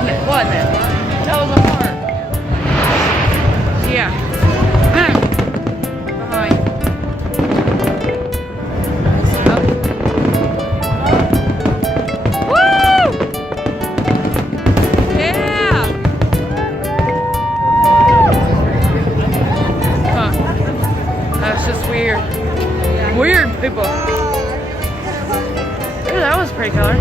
wasn't it? That was a heart. Yeah. Behind. Woo! Yeah. Huh. That's just weird. Weird people. Ooh, that was a pretty color.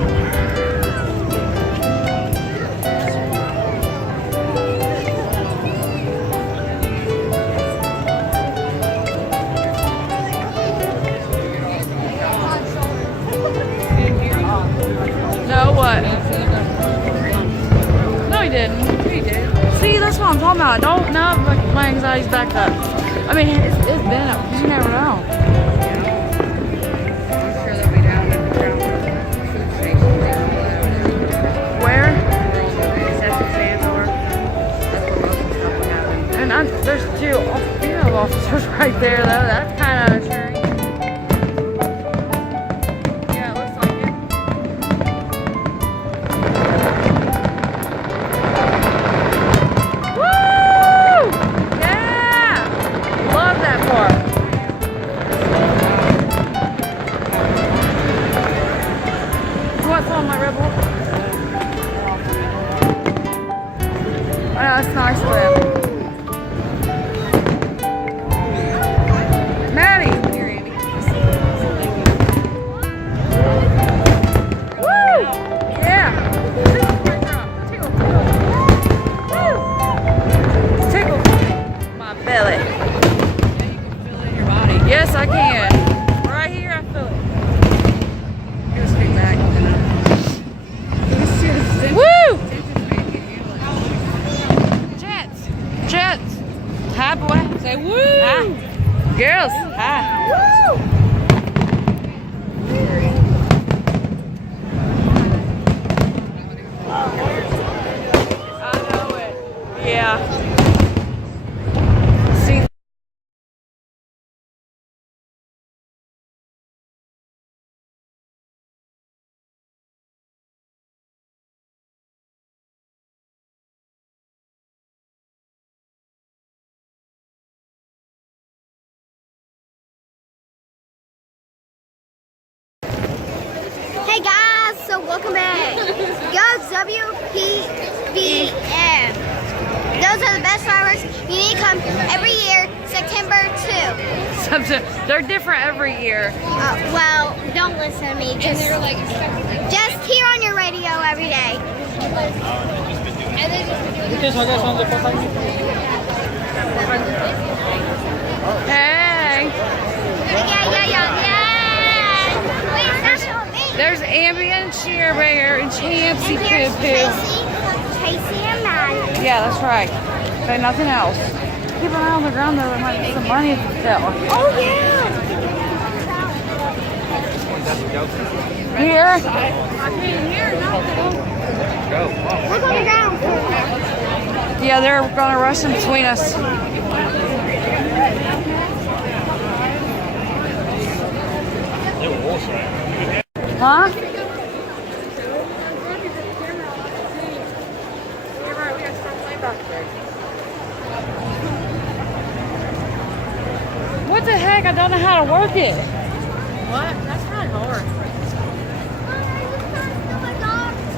No, what? No, he didn't. He did. See, that's what I'm talking about. Don't, now my anxiety's back up. I mean, it's been up, because you never know. Where? And there's two female officers right there, though. That's kind of assuring. Yeah, it looks like it. Woo! Yeah! Love that part. You want some of my Red Bull? Oh, no, it's nice for him. Maddie! Woo! Yeah! Tickle. Woo! Tickle my belly. Yeah, you can feel it in your body. Yes, I can. Right here, I feel it. Go straight back. Woo! Jets. Hi, boy. Say woo! Hi. Girls. Hi. Woo! I know it. Yeah. See. Hey guys, so welcome back. Go WPBM. Those are the best fireworks. You need to come every year, September 2. They're different every year. Well, don't listen to me. Just hear on your radio every day. Hey. Yeah. Wait, stop showing me. There's Ambient Cheer Bear and Chansey And here's Poo Poo. Tracy and Maddie. Yeah, that's right. Okay, nothing else. Keep an eye on the ground though, there might be some money to sell. Oh yeah. Here? Look on the ground. Yeah, they're gonna rush them between us. Huh? What the heck? I don't know how to work it. What? That's kind of hard.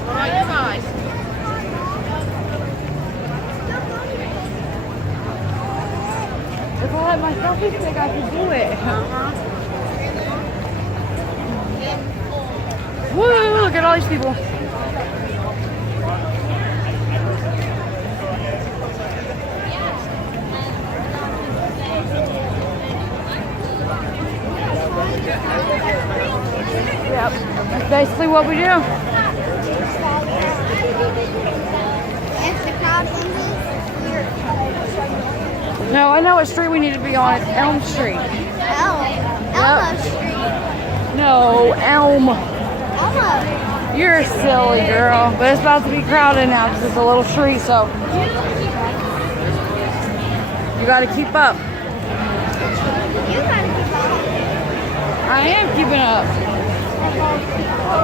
What about you guys? If I had my selfie stick, I could do it. Woo! Look at all these people. Yep, that's basically what we do. If the crowd ended, No, I know what street we need to be on. It's Elm Street. Elmo Street. No, Elm. Elmo. You're a silly girl. But it's about to be crowded now because it's a little street, so you gotta keep up. You gotta keep up. I am keeping up.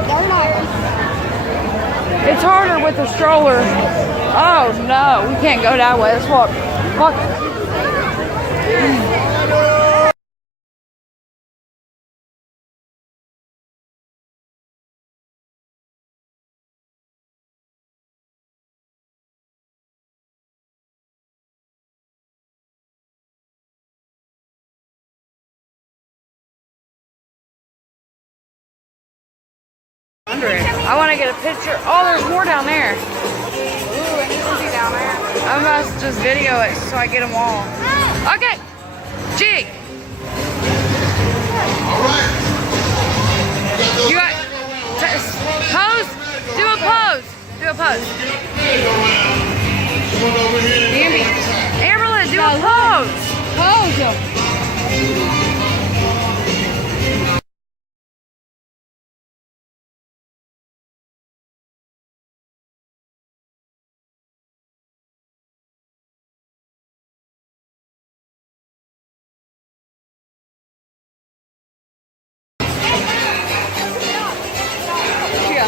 They're not. It's harder with the stroller. Oh no, we can't go that way. Let's walk. Walk. I want to get a picture. Oh, there's more down there. Ooh, it needs to be down there. I must just video it so I get them all. Okay. G. You got pose? Do a pose. Do a pose. Amberlyn, do a pose. Pose.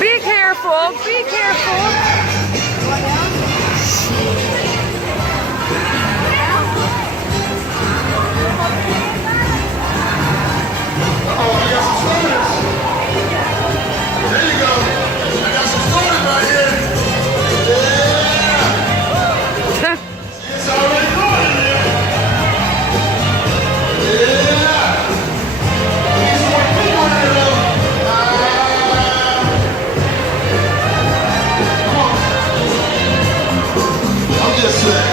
Be careful, be careful. There you go. I got some swimmers right here. Yeah. It's already going in there. Yeah. Need some more people in there though. Come on. I'm just saying.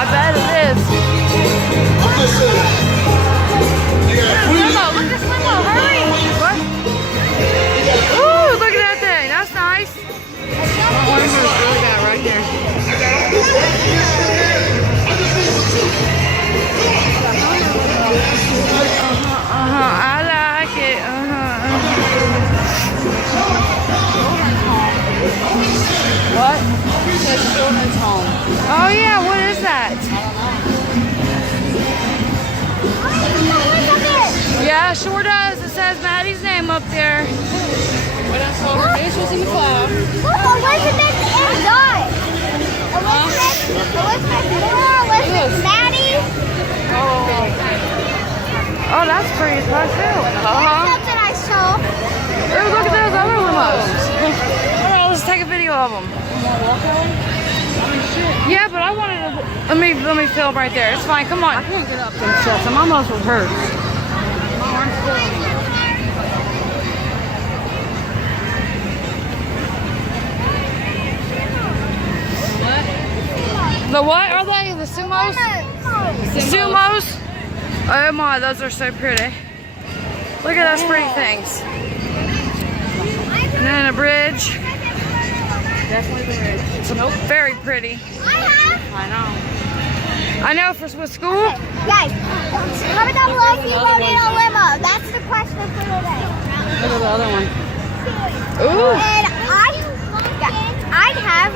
I bet it is. Limo, look at this limo, hurry! What? Ooh, look at that thing, that's nice. Really got right here. I like it, What? It says children's home. Oh yeah, what is that? Yeah, sure does. It says Maddie's name up there. When I saw her initials in the cloud. Look, Elizabeth and Dot. Elizabeth, Maddie. Oh, that's pretty close too. That's something I saw. Ooh, look at those other limos. Alright, let's take a video of them. Yeah, but I wanted to. Let me film right there. It's fine. Come on. I can't get up them steps. I'm almost with hurt. My arm's killing me. The what are they? The sumos? Sumos? Oh my, those are so pretty. Look at those pretty things. And then a bridge. Definitely the ridge. It's very pretty. I know. I know, for with school. Guys, comment down below if you rode in a limo. That's the question for today. Look at the other one. Ooh. And I'd have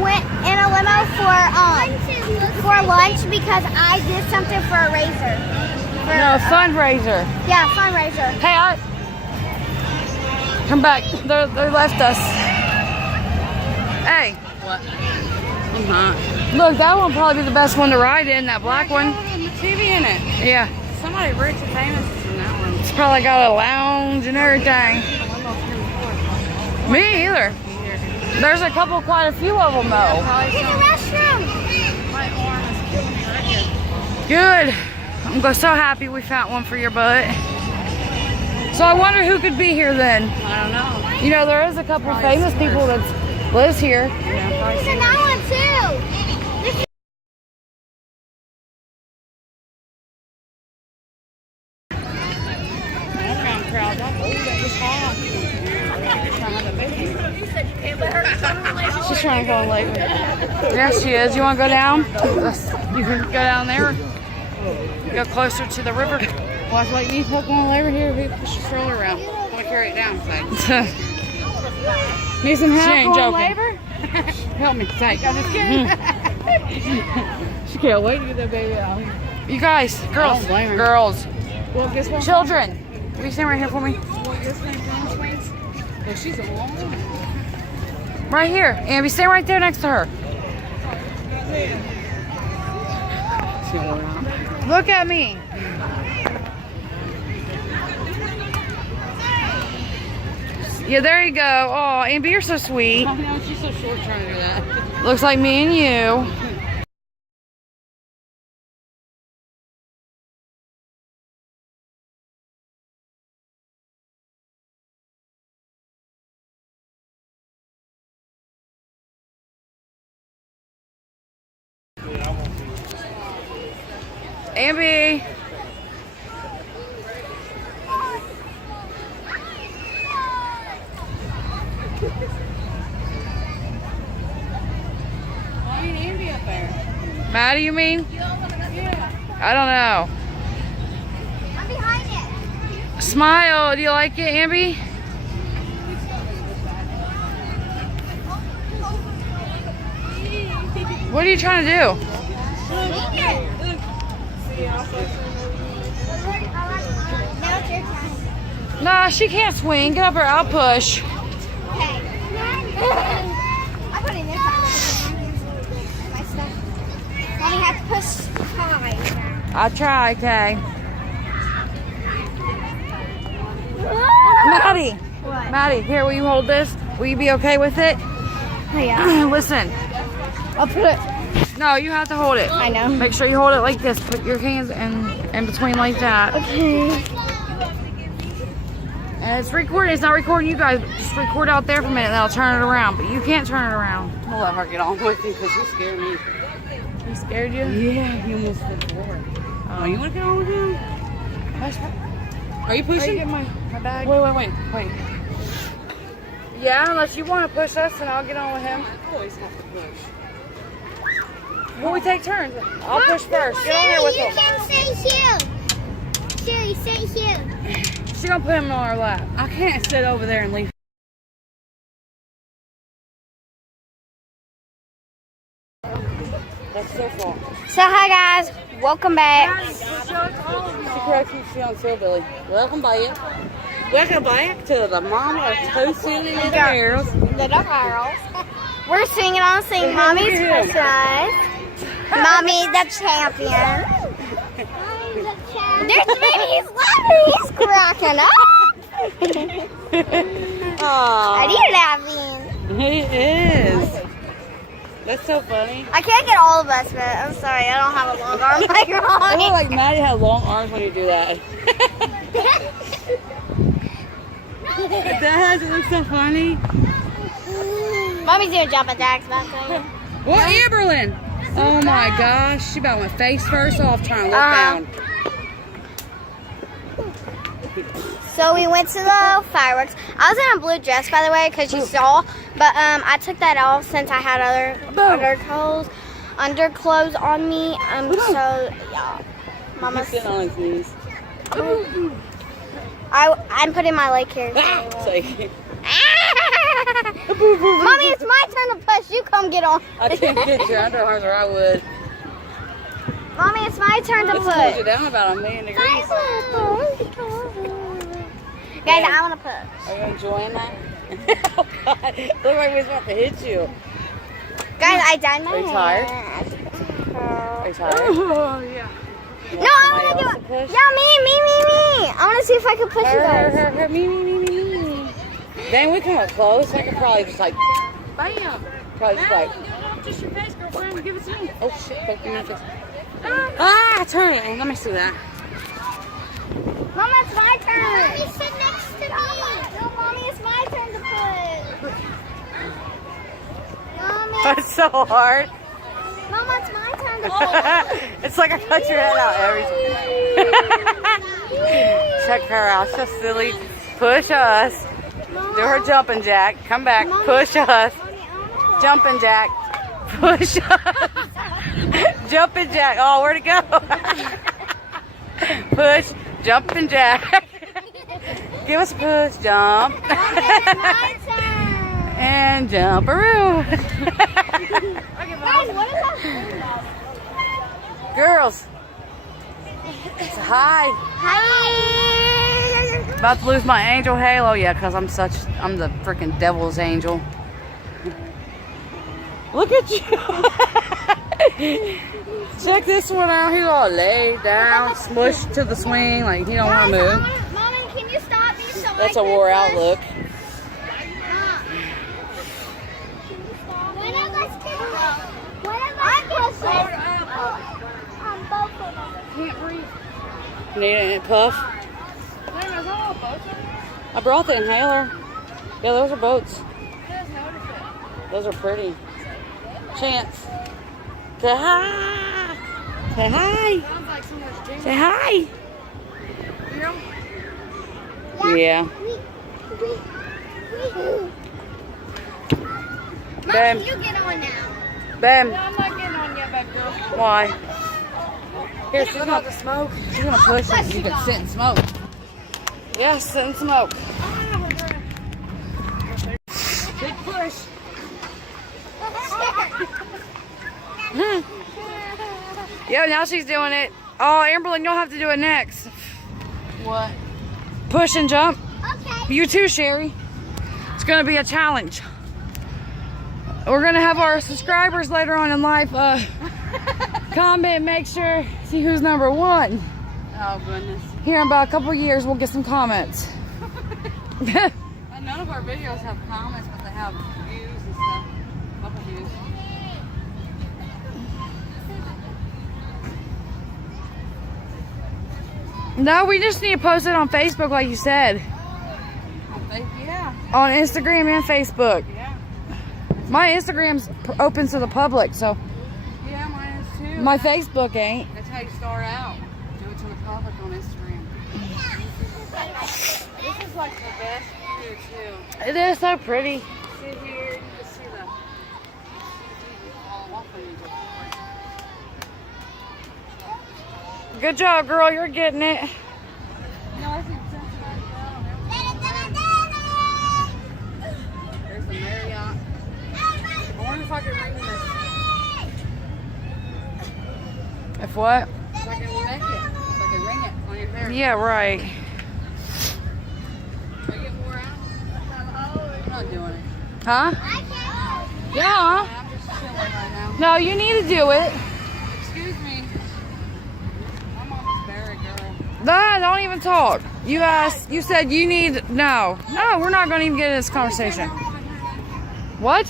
went in a limo for lunch because I did something for a raiser. No, fundraiser. Yeah, fundraiser. Hey, come back. They left us. Hey. What? I'm not. Look, that one will probably be the best one to ride in, that black one. The TV in it. Yeah. Somebody rich and famous is in that one. It's probably got a lounge and everything. Me either. There's a couple, quite a few of them though. In the restroom. My arm is killing me right here. Good. I'm so happy we found one for your butt. So I wonder who could be here then. I don't know. You know, there is a couple famous people that lives here. Yeah, probably There's another one too. crowd. That just hot. You said you can't let her She's trying to go in labor. Yes, she is. You want to go down? You can go down there. Go closer to the river. Watch like me hook on labor here. We push the stroller around. I want to carry it down. Say. Need some help ain't on joking. labor? Help me. Say. I'm just kidding. She can't wait to get that baby out. You guys, girls, don't blame her. girls, Well, guess what? children. Will you stand right here for me? Well, guess what? Swings. Well, she's a long one. Right here. Ambi, stand right there next to her. She don't want out. Look at me. Yeah, there you go. Oh, Ambi, you're so sweet. Oh, no, she's so short trying to do that. Looks like me and you. Ambi. I ain't Andy up there. Maddie, you mean? I don't know. I'm behind it. Smile. Do you like it, Ambi? What are you trying to do? Now it's your turn. Nah, she can't swing. Get up her. I'll push. Okay. I put it in this side. My stuff. Mommy has to push high. I'll try, okay. Maddie. What? Maddie, here, will you hold this? Will you be okay with it? Oh, yeah. Listen. I'll put it. No, you have to hold it. I know. Make sure you hold it like this. Put your hands in between like that. Okay. And it's recording. It's not recording you guys. Just record out there for a minute and I'll turn it around. But you can't turn it around. I'll let her get on with you because you scared me. He scared you? Yeah, he almost flipped the floor. Oh, you want to get on with him? Are you pushing? my bag? Wait. Yeah, unless you want to push us and I'll get on with him. I always have to push. Well, we take turns. I'll push first. Get on here with You him. can stay here. Sherry, stay here. She's going to put him on her lap. I can't sit over there and leave. That's so far. So, hi guys. Welcome back. She corrects me, she's on Hillbilly. Welcome back. Welcome back to the Mama of Two Silly Little Girls. Little girls. We're singing on Sing Mommy's Christmas. Mommy the champion. There's baby's laughing. He's cracking up. Are you laughing? He is. That's so funny. I can't get all of us, but I'm sorry. I don't have a long arm like I Ronnie. feel like Maddie had long arms when you do that. That looks so funny. Mommy's doing jumping jacks back there. What, Amberlyn? Oh my gosh, she about went face first off trying to look down. So we went to the fireworks. I was in a blue dress, by the way, because you saw. But I took that off since I had other underclothes on me. So yeah, He's Mama's. sitting on his knees. I'm putting my leg here. Say, Mommy, it's my turn to push. You come get on. I can't get your underarms or I would. Mommy, it's my turn to This pulls you push. down about a million degrees. Guys, I want to push. Are you enjoying that? Oh God, look like we was about to hit you. Guys, I dyed my Are you hair. tired? Are you tired? Oh, yeah. You No, want I somebody want to do else it. push? Yeah, me. I want to see if I can push you guys. Her, me. Then we come up close. I could probably just like, Bam. probably just like, Just your face, girlfriend. Give it to me. oh shit, fuck you in the face. Ah, turn it. Let me see that. Mama, it's my turn. Mommy, sit next to me. No, Mommy, it's my turn to push. Mommy. That's so hard. Mama, it's my turn to push. It's like I cut your head out every time. Check her out. She's so silly. Push us. Do her jumping jack. Come back. Push us. Mommy, I want to Jumping jack. Push ups. Jumping jack. Oh, where'd it go? Push, jumping jack. Give us a push, jump. And jumperoo. Guys, what is that? Girls. Say hi. Hi. About to lose my angel halo, yeah, because I'm the freaking devil's angel. Look at you. Check this one out. He's all laid down, smushed to the swing, like he don't want to move. Mama, can you stop me so That's a wore out look. One of us can both of them. Can't breathe. Need a puff? Man, is that all boats? I brought the inhaler. Yeah, those are boats. I just noticed it. Those are pretty. Chance. Say hi. Say hi. Sounds like so much jingle. Say hi. You know? Yeah. Mom, you get on now. Bam. No, I'm not getting on yet, baby girl. Why? Here, she's Look gonna, at the smoke. she's gonna push it. You can sit and smoke. Yes, sit and smoke. Big push. Yeah, now she's doing it. Oh, Amberlyn, you'll have to do it next. What? Push and jump. Okay. You too, Sherry. It's gonna be a challenge. We're gonna have our subscribers later on in life comment, make sure, see who's number one. Oh, goodness. Here in about a couple years, we'll get some comments. None of our videos have comments, but they have views and stuff. A couple views. No, we just need to post it on Facebook like you said. Yeah. On Instagram and Facebook. Yeah. My Instagram's open to the public, so Yeah, mine is too. my Facebook ain't. That's how you start out. Do it to the public on Instagram. This is like the best view too. It is so pretty. Sit here, you can see the all off of you. Good job, girl. You're getting it. You know, I think Cincinnati There's the Marriott. I wonder if I can ring this. If what? If I can make it. If I can ring it on your hair. Yeah, right. Do I get more out? I'm not doing it. Huh? Yeah. I'm just chilling right now. No, you need to do it. Excuse me. I'm almost buried, girl. Nah, don't even talk. You asked, you said you need, no, we're not going to even get in this conversation. What?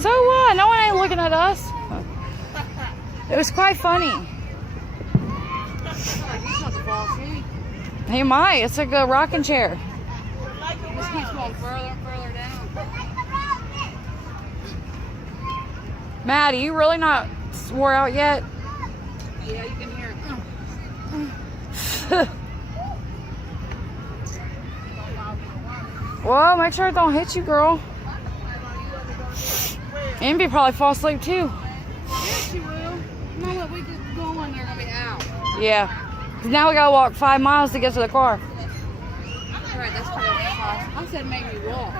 So what? No one ain't looking at us. It was quite funny. He's about to fall asleep. He might. It's like a rocking chair. This keeps going further and further down. Maddie, you really not wore out yet? Yeah, you can hear it. Well, make sure it don't hit you, girl. Envy probably fall asleep too. Yes, you will. You know what? We get going, they're going to be out. Yeah. 'Cause now we gotta walk 5 miles to get to the car. Alright, that's pretty exercise. I said make me walk.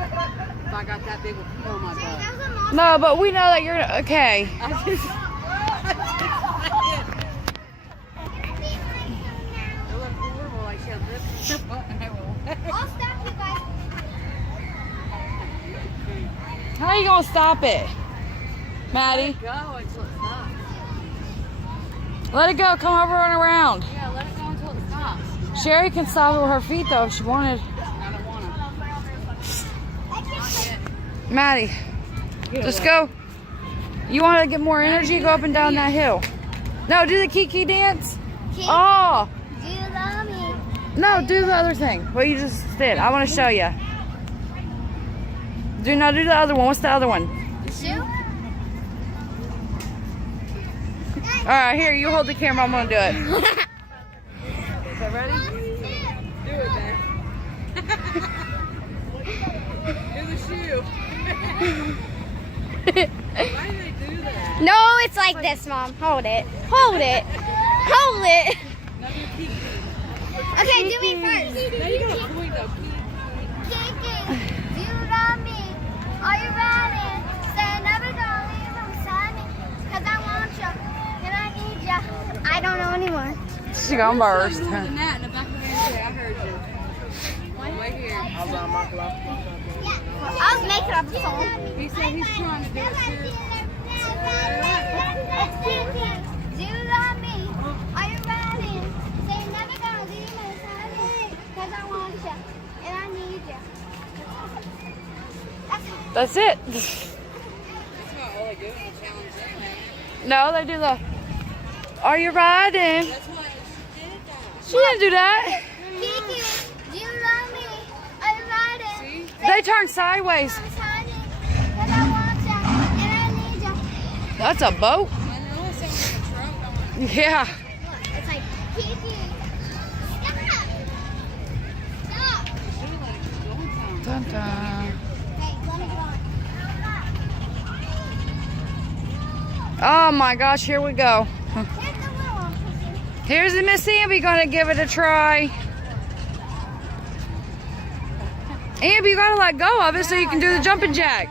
If I got that big of a pee on my butt. No, but we know that you're okay. I just... It looked horrible, like she had lips in her butt and everything. I'll stop you guys. How are you gonna stop it? Maddie, Go until it stops. let it go. Come over and around. Yeah, let it go until it stops. Sherry can stop it with her feet though if she wanted. I don't want to. Maddie, just go. You want to get more energy? Go up and down that hill. No, do the Kiki dance. Oh, Do you love me? no, do the other thing. What you just did. I want to show you. Do the other one. What's the other one? Shoe? All right, here, you hold the camera. I'm gonna do it. Is that ready? Do it, man. Do the shoe. Why do they do that? No, it's like this, Mom. Hold it. Hold it. Hold it. Okay, do me first. Now you got a point though. Kiki, do you love me? Are you ready? Say never gonna leave from Sunny, 'cause I want you and I need you. I don't know anymore. She gonna burst. More than that in the back of your head. I heard you. Right here. I was making up a song. He said he's trying to do it too. Kiki, do you love me? Are you ready? Say never gonna leave from Sunny, 'cause I want you and I need you. That's it. That's not all they do in the challenge anyway. No, they do the. Are you riding? That's why she did that. She didn't do that. Kiki, do you love me? Are you ready? See? They turn sideways. I'm Sunny, 'cause I want you and I need you. That's a boat. I know it sounds like a truck. Yeah. It's like, Kiki, stop! Stop! She's like going somewhere. Dun, dun. Hey, let me get on. Oh my gosh, here we go. Here's the little one. Here's the Miss Amby gonna give it a try. Amby, you gotta let go of it so you can do the jumping jack.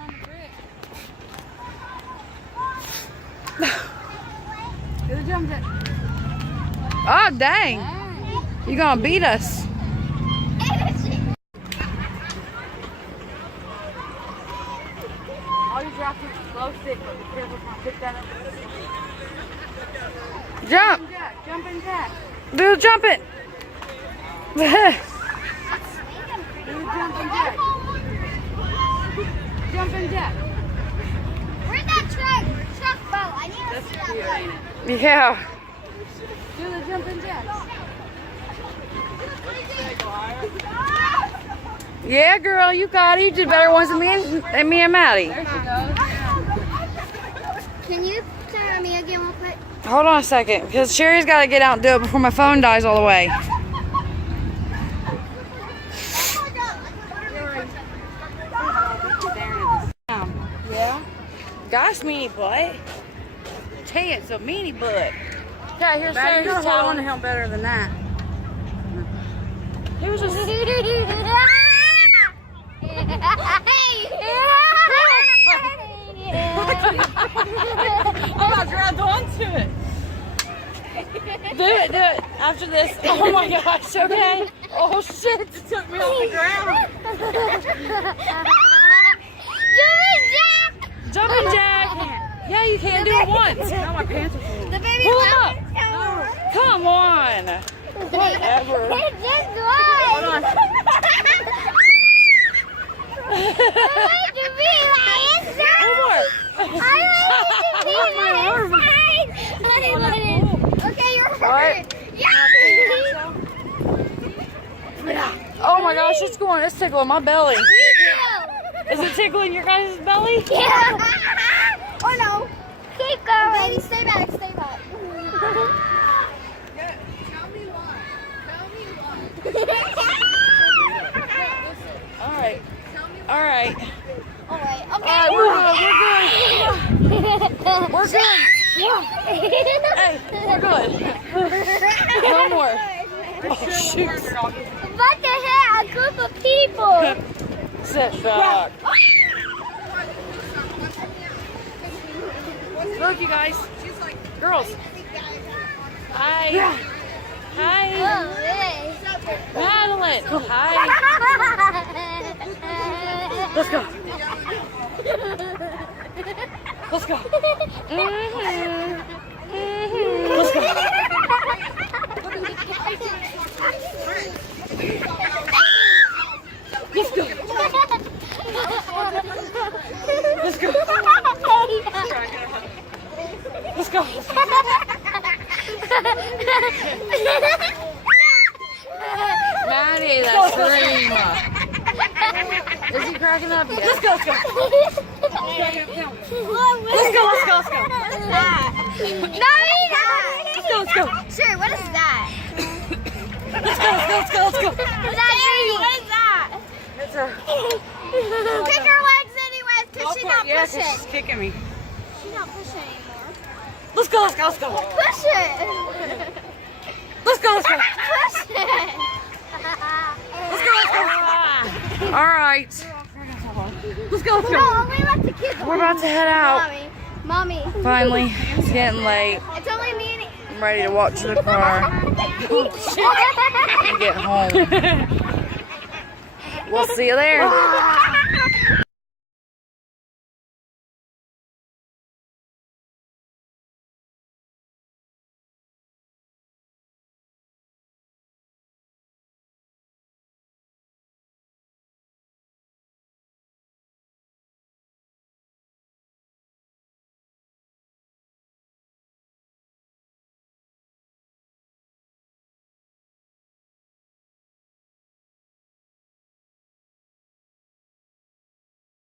Do the jump jack. Oh dang. You gonna beat us. All you drop is slow stick, but be careful not to pick that up. Jump. Jack, jumping jack. Do the jumping. Do the jumping jack. Jumping jack. Where's that truck boat? I need to That's see that weird, boat. ain't it? Yeah. Do the jumping jack. Yeah, girl, you got it. You did better ones than me and Maddie. There she goes. Can you turn on me again real quick? Hold on a second, because Sherry's got to get out and do it before my phone dies all the way. Yeah? Gosh, meanie butt. Tell you, it's a meanie butt. Okay, here's Maddie, Sherry's you're holding on to towel. him better than that. Here's just... I'm not grabbed onto it. Do it. After this. Oh my gosh, okay? Oh shit, it took me off the ground. Jumping jack. Yeah, you can do it once. Now my pants are full. The baby Pull 'em up. elephant's Come on. Whatever. It just was. Hold on. I like to be my inside. One more. I like to be my inside. Okay, you're All right. hurt. Yeah. Oh my gosh, it's tickling my belly. Me too. Is it tickling your guys' belly? Yeah. Oh no. Keep going. Baby, stay back, stay back. Tell me why. All right. All right. Alright, All right, we're good. We're good. Hey, we're good. One more. Oh, shoot. What the heck? A group of people. Sit back. Look, you guys. Girls. Hi. Hi. Madeline. Hi. Let's go. Let's go. Let's go. Let's go. Let's go. Let's go. Maddie, that scream. Is he cracking up yet? Let's go, let's go. Let's go. What is that? No, Let's go, let's go. Sure, what is that? Let's go. What is that? It's a... Pick her Yeah, 'cause pushing. she's kicking me. She's not pushing anymore. Let's go, let's go, let's go. Push it. Let's go, let's go. Push it. Let's go, let's go. All right. Let's go, let's No, go. only let the kids. We're about to head out. Mommy. Finally, it's getting late. It's only me and I'm ready to walk to the car and get home. We'll see you there.